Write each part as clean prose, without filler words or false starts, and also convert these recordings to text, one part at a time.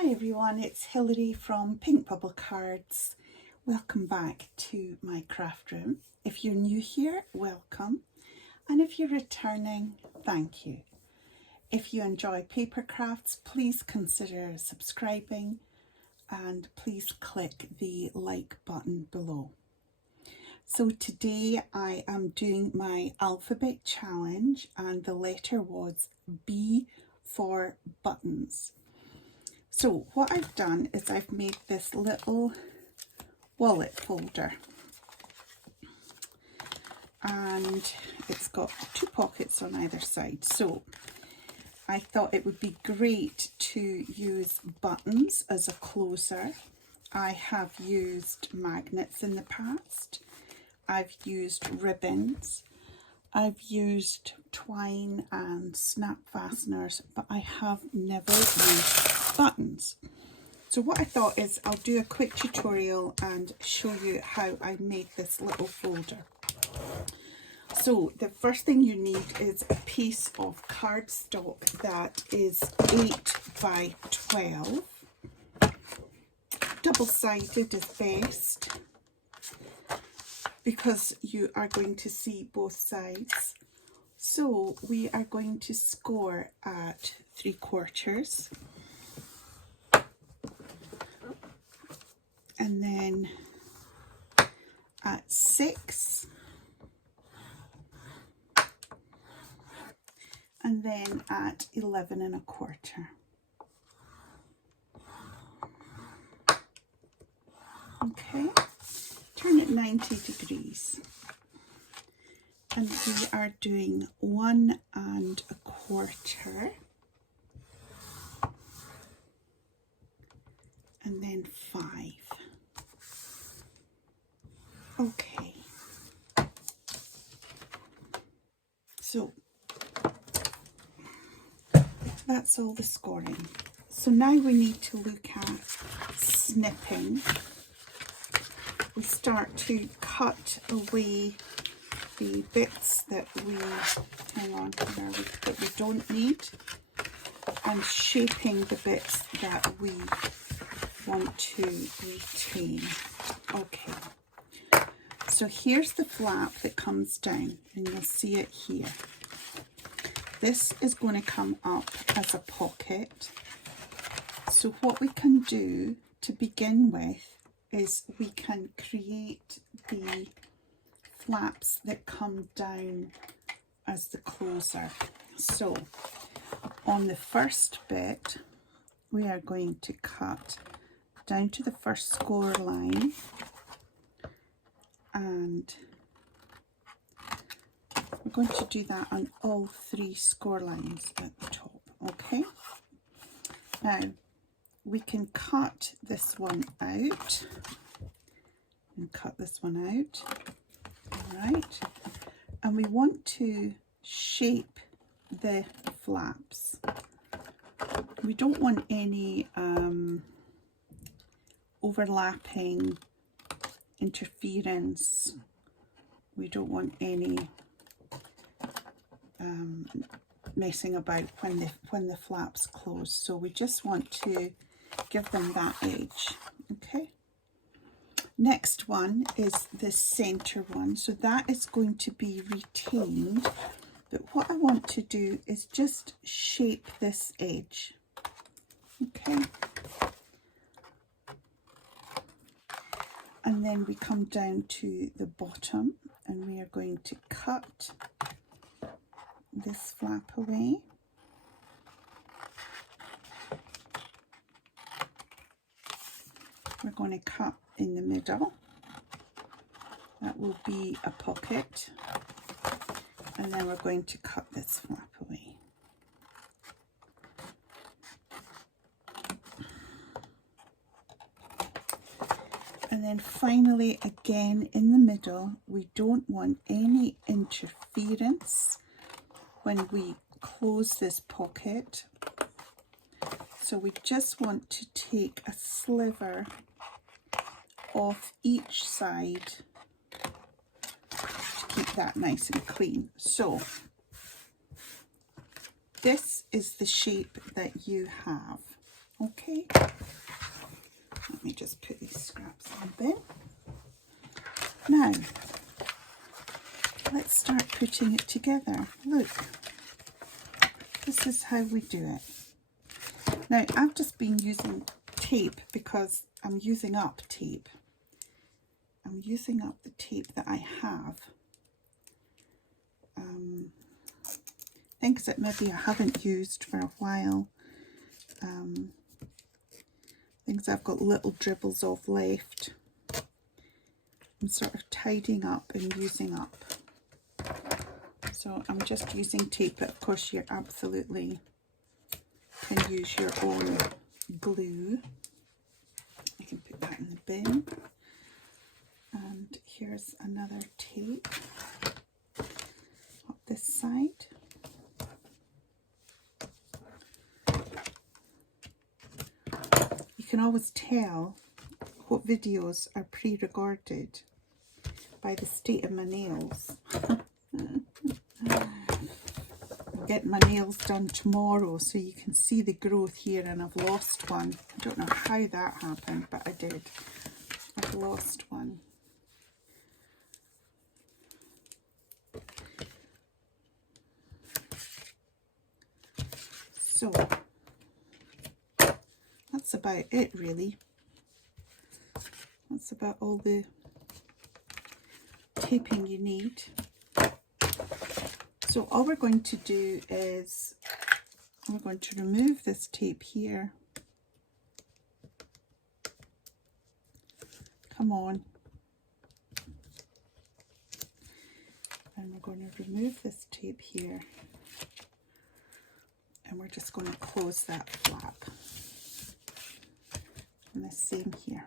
Hi everyone, it's Hilary from Pink Bubble Cards. Welcome back to my craft room. If you're new here, welcome. And if you're returning, thank you. If you enjoy paper crafts, please consider subscribing and please click the like button below. So today I am doing my alphabet challenge and the letter was B for buttons. So what I've done is I've made this little wallet folder and it's got two pockets on either side. So I thought it would be great to use buttons as a closer. I have used magnets in the past. I've used ribbons. I've used twine and snap fasteners, but I have never used buttons. So what I thought is I'll do a quick tutorial and show you how I made this little folder. So the first thing you need is a piece of cardstock that is 8 by 12. Double-sided is best, because you are going to see both sides. So we are going to score at 3/4 and then at 6 and then at 11 1/4. Okay. Turn it 90 degrees and we are doing 1 1/4 and then 5. Okay, so that's all the scoring. So now we need to look at snipping. We start to cut away the bits that we that we don't need and shaping the bits that we want to retain. Okay, so here's the flap that comes down and you'll see it here. This is going to come up as a pocket. So what we can do to begin with is we can create the flaps that come down as the closer. So on the first bit we are going to cut down to the first score line and we're going to do that on all 3 score lines at the top. Okay, now we can cut this one out and cut this one out. All right, and we want to shape the flaps. We don't want any overlapping interference. We don't want any messing about when the flaps close. So we just want to give them that edge. Okay, next one is the center one, so that is going to be retained, but what I want to do is just shape this edge. Okay, and then we come down to the bottom and we are going to cut this flap away. We're going to cut in the middle. That will be a pocket. And then we're going to cut this flap away. And then finally, again in the middle, we don't want any interference when we close this pocket. So we just want to take a sliver off each side to keep that nice and clean. So this is the shape that you have. Okay, let me just put these scraps in the bin. Now, let's start putting it together. Look, this is how we do it. Now, I've just been using tape because I'm using up tape. I'm using up the tape that I have. Things that maybe I haven't used for a while. Things I've got little dribbles of left. I'm sort of tidying up and using up. So I'm just using tape, but of course you absolutely can use your own glue. I can put that in the bin. And here's another tape up this side. You can always tell what videos are pre-recorded by the state of my nails. I'm getting my nails done tomorrow, so you can see the growth here, and I've lost one. I don't know how that happened, but I did. I've lost one. So that's about it, really. That's about all the taping you need. So all we're going to do is we're going to remove this tape here. Come on. And we're going to remove this tape here. And we're just going to close that flap. And the same here.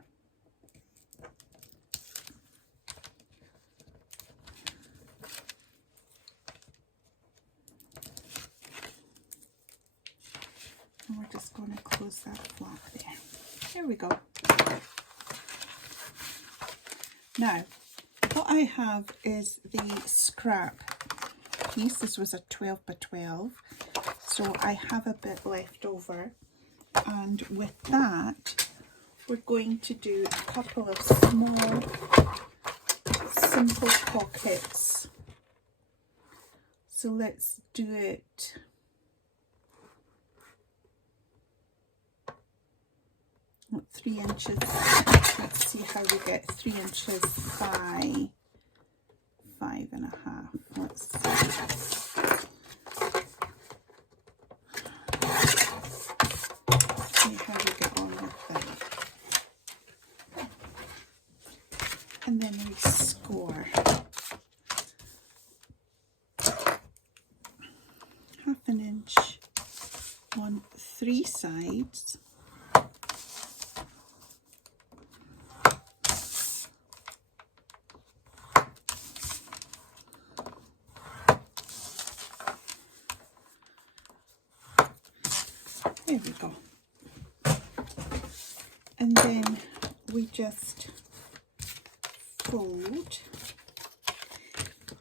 And we're just going to close that flap there. There we go. Now, what I have is the scrap piece. This was a 12 by 12. So I have a bit left over. And with that, we're going to do a couple of small, simple pockets. So let's do it. What, 3 inches? Let's see how we get 3 inches by 5.5. Let's see how we get on with that. And then we score. Half an inch on 3 sides. There we go. And then we just fold,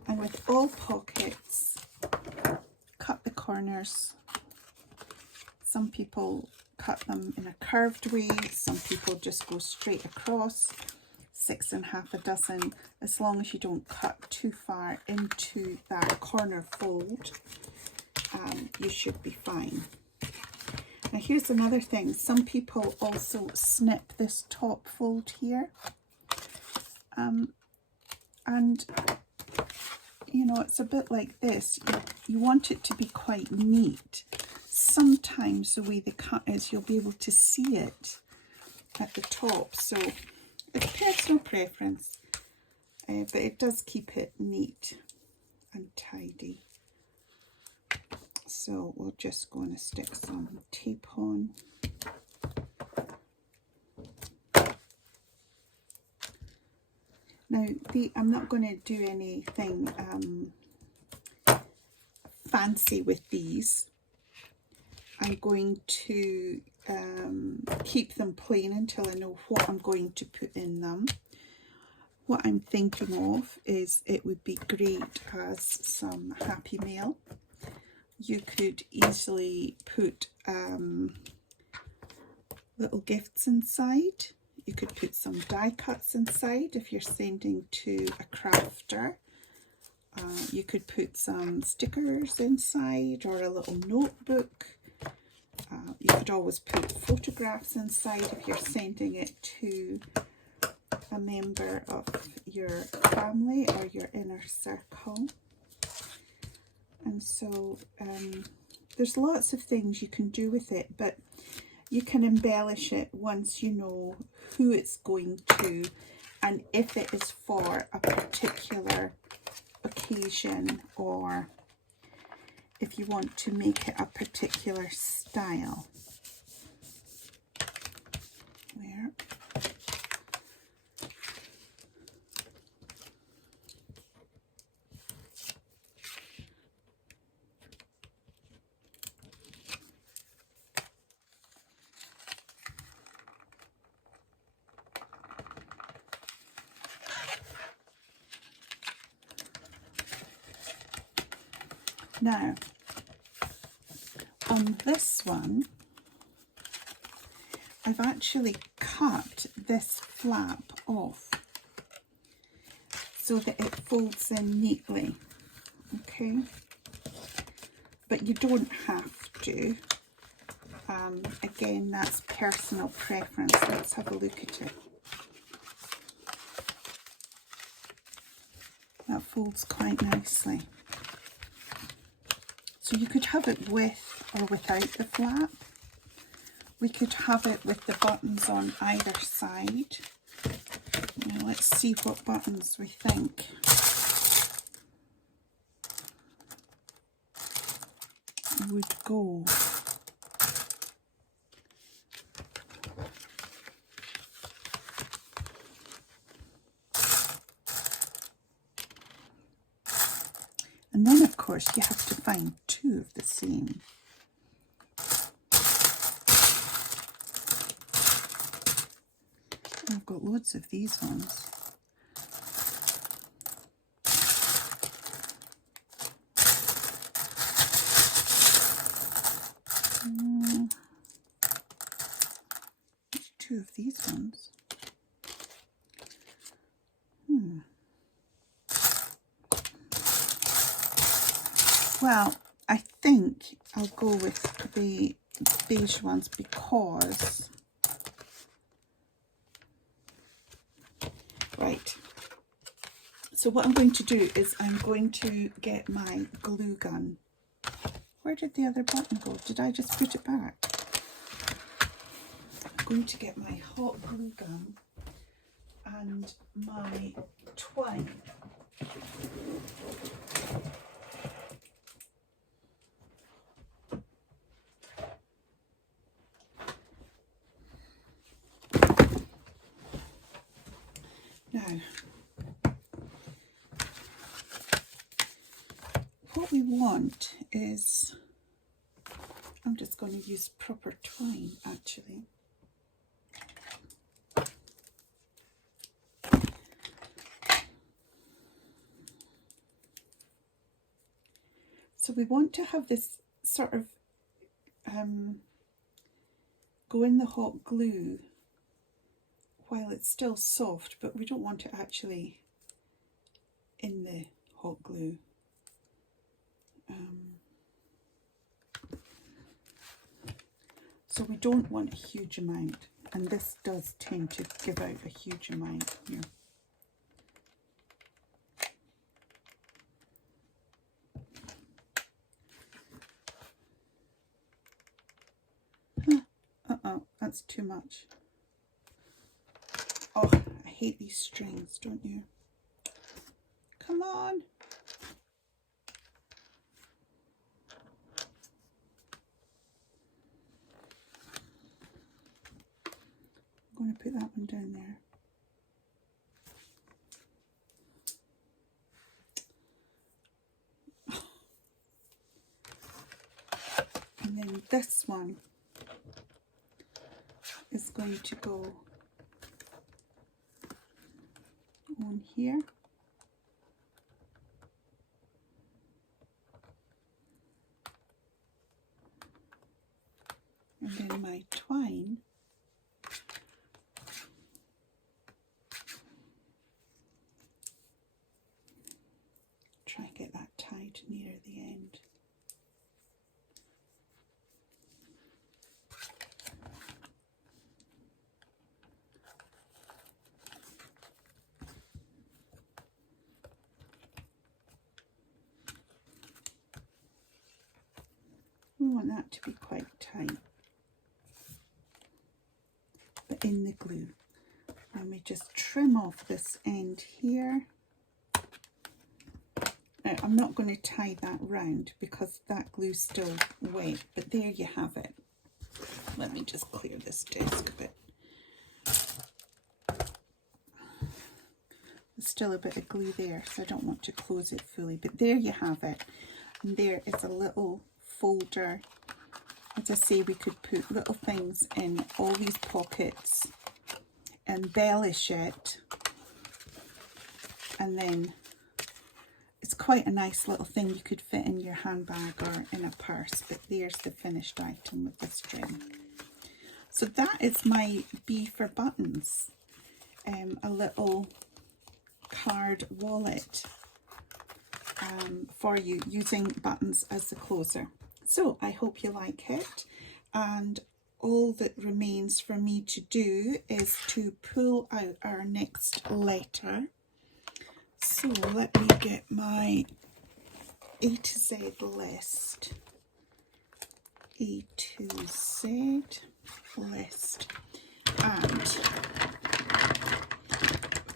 and with all pockets, cut the corners. Some people cut them in a curved way, some people just go straight across. 6 1/2 dozen, as long as you don't cut too far into that corner fold, you should be fine. Now here's another thing, some people also snip this top fold here, and you know, it's a bit like this. You want it to be quite neat. Sometimes the way they cut is you'll be able to see it at the top, so it's personal preference, but it does keep it neat and tidy. So we're just going to stick some tape on. Now, I'm not going to do anything fancy with these. I'm going to keep them plain until I know what I'm going to put in them. What I'm thinking of is it would be great as some Happy Mail. You could easily put little gifts inside. You could put some die cuts inside if you're sending to a crafter. You could put some stickers inside or a little notebook. You could always put photographs inside if you're sending it to a member of your family or your inner circle. And so there's lots of things you can do with it, but you can embellish it once you know who it's going to and if it is for a particular occasion or if you want to make it a particular style. Where? Now, on this one, I've actually cut this flap off so that it folds in neatly, okay? But you don't have to. Again, that's personal preference. Let's have a look at it. That folds quite nicely. So you could have it with or without the flap. We could have it with the buttons on either side. Now let's see what buttons we think would go. And then of course you have to find two of the same. I've got loads of these ones. Two of these ones. Well, I think I'll go with the beige ones because, right, so what I'm going to do is I'm going to get my glue gun. Where did the other button go? Did I just put it back? I'm going to get my hot glue gun and my twine. Now, what we want is, I'm just going to use proper twine actually. So we want to have this sort of go in the hot glue while it's still soft, but we don't want it actually in the hot glue. So we don't want a huge amount, and this does tend to give out a huge amount here. Uh-oh, that's too much. Oh, I hate these strings, don't you? Come on. I'm going to put that one down there. And then this one is going to go on here. And then my twine want that to be quite tight. But in the glue. Let me just trim off this end here. Now, I'm not going to tie that round because that glue's still wet, but there you have it. Let me just clear this desk a bit. There's still a bit of glue there, so I don't want to close it fully, but there you have it. And there is a little folder. As I say, we could put little things in all these pockets, embellish it, and then it's quite a nice little thing you could fit in your handbag or in a purse. But there's the finished item with the string. So that is my B for buttons, a little card wallet for you using buttons as the closer. So I hope you like it, and all that remains for me to do is to pull out our next letter. So let me get my A to Z list. A to Z list. And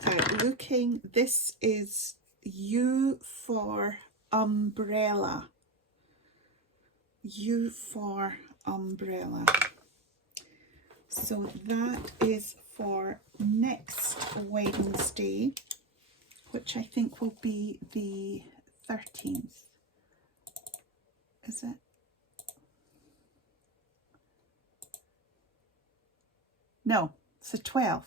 without looking, this is U for umbrella. U for umbrella. So that is for next Wednesday, which I think will be the 13th. Is it? No, it's the 12th.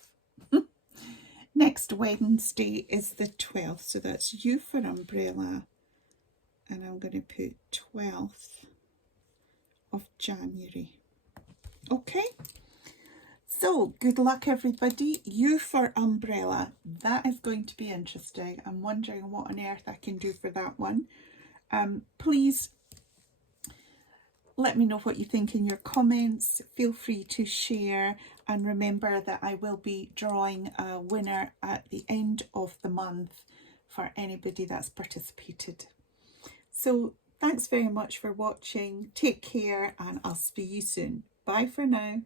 Next Wednesday is the 12th, so that's U for umbrella, and I'm going to put 12th of January. Okay, so good luck everybody. U for umbrella, that is going to be interesting. I'm wondering what on earth I can do for that one. Please let me know what you think in your comments. Feel free to share, and remember that I will be drawing a winner at the end of the month for anybody that's participated. So thanks very much for watching. Take care, and I'll see you soon. Bye for now.